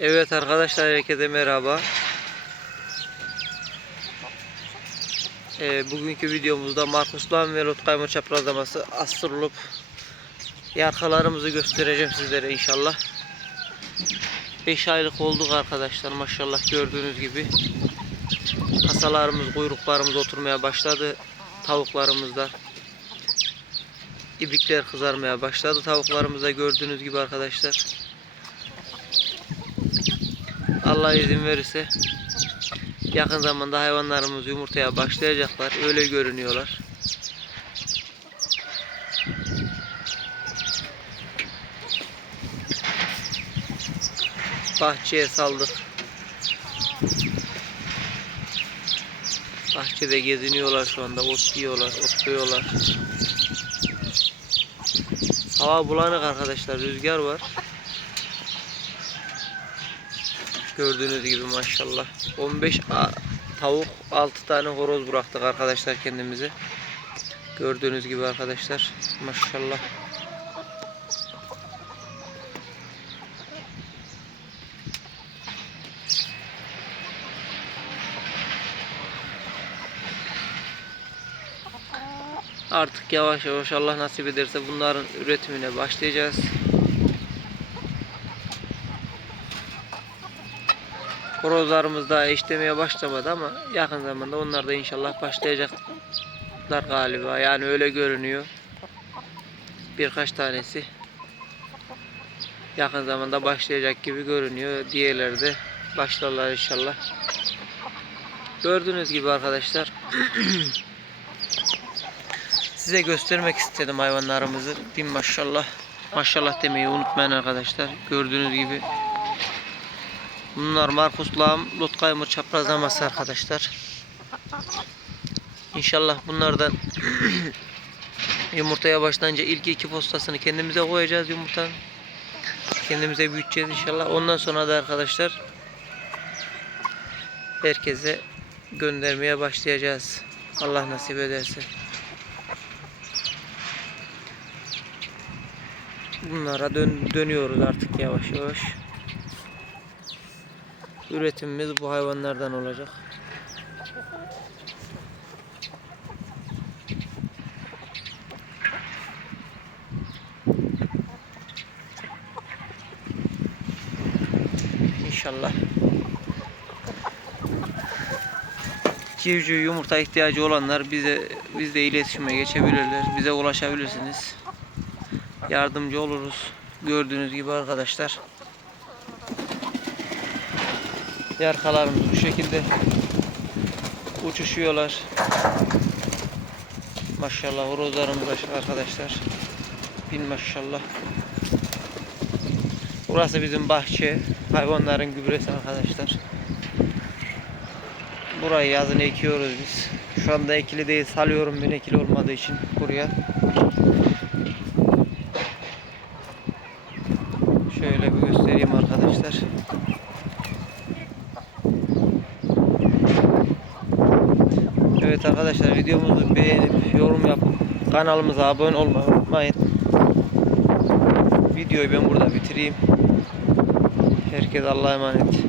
Evet arkadaşlar herkese merhaba. Ee, bugünkü videomuzda Markus Lan ve Lotkayma çaprazlaması astırılıp yarkalarımızı göstereceğim sizlere inşallah. 5 aylık olduk arkadaşlar maşallah gördüğünüz gibi. Kasalarımız, kuyruklarımız oturmaya başladı. Tavuklarımızda. İbrikler kızarmaya başladı tavuklarımızda gördüğünüz gibi arkadaşlar. Allah izin verirse yakın zamanda hayvanlarımız yumurtaya başlayacaklar. Öyle görünüyorlar. Bahçeye saldık. Bahçede geziniyorlar şu anda. Ot yiyorlar, otluyorlar. Hava bulanık arkadaşlar. Rüzgar var. Gördüğünüz gibi maşallah. 15 a- tavuk, 6 tane horoz bıraktık arkadaşlar kendimize. Gördüğünüz gibi arkadaşlar. Maşallah. Artık yavaş yavaş Allah nasip ederse bunların üretimine başlayacağız. Horozlarımız daha işlemeye başlamadı ama yakın zamanda onlar da inşallah başlayacaklar galiba. Yani öyle görünüyor. Birkaç tanesi yakın zamanda başlayacak gibi görünüyor. Diğerleri de başlarlar inşallah. Gördüğünüz gibi arkadaşlar size göstermek istedim hayvanlarımızı. Bin maşallah. Maşallah demeyi unutmayın arkadaşlar. Gördüğünüz gibi Bunlar Markus Lağım, Lotkaymır çaprazlaması arkadaşlar. İnşallah bunlardan yumurtaya başlayınca ilk iki postasını kendimize koyacağız yumurtanın. Kendimize büyüteceğiz inşallah. Ondan sonra da arkadaşlar herkese göndermeye başlayacağız. Allah nasip ederse. Bunlara dön dönüyoruz artık yavaş yavaş. Üretimimiz bu hayvanlardan olacak. İnşallah. Civciv yumurta ihtiyacı olanlar bize bizle iletişime geçebilirler. Bize ulaşabilirsiniz. Yardımcı oluruz. Gördüğünüz gibi arkadaşlar. Yarkalarımız bu şekilde uçuşuyorlar. Maşallah horozlarımız da arkadaşlar. Bin maşallah. Burası bizim bahçe. Hayvanların gübresi arkadaşlar. Burayı yazın ekiyoruz biz. Şu anda ekili değil salıyorum ben ekili olmadığı için buraya. Şöyle bir göstereyim arkadaşlar. Evet arkadaşlar videomuzu beğenip yorum yapıp kanalımıza abone olmayı unutmayın. Videoyu ben burada bitireyim. Herkes Allah'a emanet.